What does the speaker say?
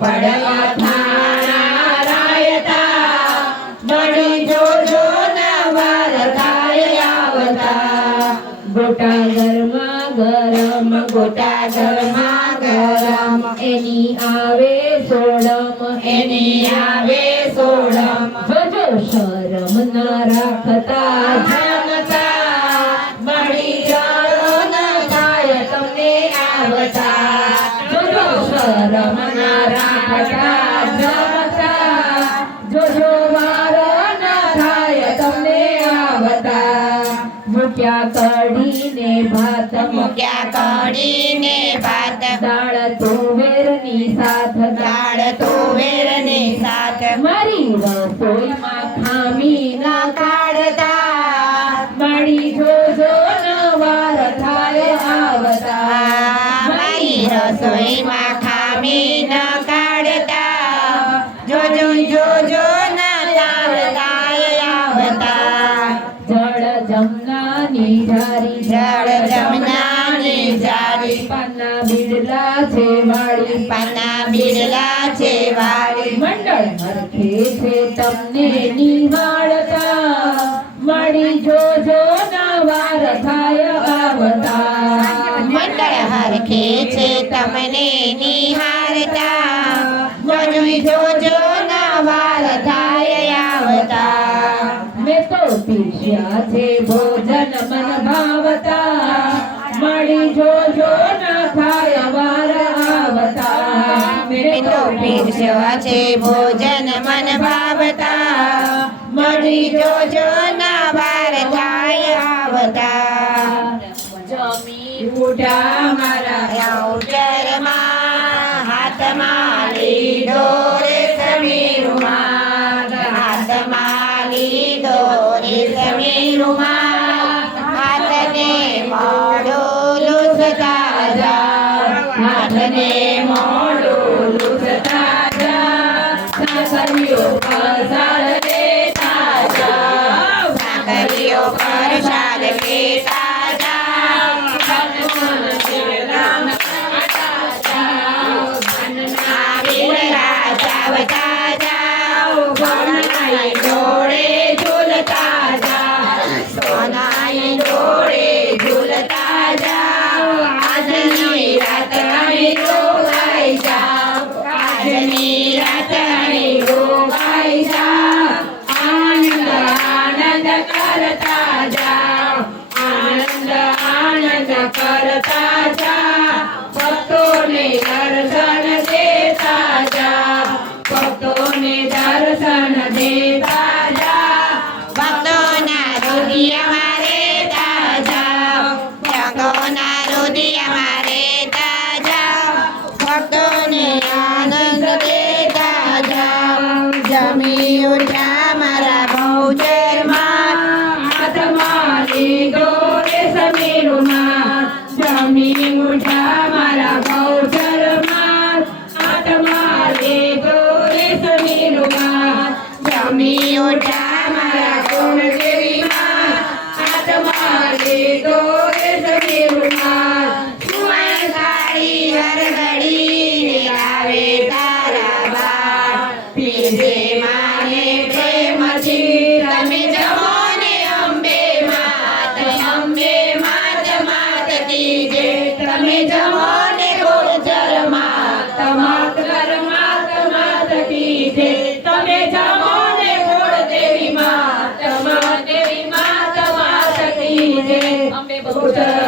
પડ અથાણા રાયતા મળી જોજો નવાર થાય આવતા ગોટા ગરમા ગરમ ગોટા ગરમા ગરમ એની આવે સોડમ એની આવે સોડમ જોજો શરમ ન રાખતા જમતા મળી જાઓ ન થાય તમને આવતા જોજો શરમ ન રાખતા જમતા જોજો વારો ન થાય તમને આવતા મૂક્યા કઢીને ભાત દાળ તુવેરની સાથ મારી રસોઈમાં ખામી ના કાઢતા મળી જોજો નવાર થાય આવતા મારી રસોઈમાં ખામી ન કાઢતા જોજો જોજો નવાર થાય આવતા જળ જમનાની જારી પાના બિરલા છે વાળી મંડળ હરખે છે તમને નિહાળતા મળી જોજો નવાર થાય આવતા મંડળ હરખે છે તમને નિહારતા જોજો જોજો નવાર થાય આવતા મેં તો પીરસ્યા છે ભોજન મન ભાવતા મળી જોજો ન થાય વાર આવતા મેં તો પીરસ્યા છે ભોજન મન ભાવતા મળી જોજો નવાર થાય આવતા જમી ઉઠા મારા ઉજરમાં હાથમાં લીધો રે સમીરુમાં હાથમાં લીધો રે સમીરુમાં હાથને મોઢું લૂછતા જાઓ હાથને મોઢું લૂછતા જા સાકરીઓ પ્રસાદ દેતા જાઓ સાકરીઓ પ્રસાદ લેતા જાઓ ભગવાન શિવરામ ચાવતા જાઓ સોનાઈ જોડે ઝૂલતા જાઓ સોનાઈ જોડે ઝૂલતા જાઓ આજની રાત અહીં રોકાઈ જાઓ આજની રાત અહીં રોકાઈ જાઓ આનંદ આનંદ કરતા જાઓ આનંદ આનંદ કરતા જાઓ ભક્તોને દર્શન દેતા જાઓ ભક્તોને દર્શન દેતા જાઓ ભક્તોના રુદિયામાં રહેતા જાઓ ભક્તોના રુદિયામાં રહેતા જાઓ ભક્તોને આનંદ દેતા જાઓ જમી ઉઠ્યા મારા બહુચરમાં હાથમાં લીધો રે સમીરુમાં જમી ઉઠ્યા મારા ગૌચરમાં હાથમાં લીધો રે સમીરુમાં જમી ઉઠ્યા મારા કુળદેવીમાં હાથમાં લીધો રે સમીરુમાં સુવર્ણ સાડી હરઘડી આવે તારા બાર પીજે માને પ્રેમથી તમે જમો ને અંબે માત માત કીજે તમે જમો ને ગોચર માત માત માત કીજે તમે જમો ને કુળદેવી માત કીજે અંબે બહુચર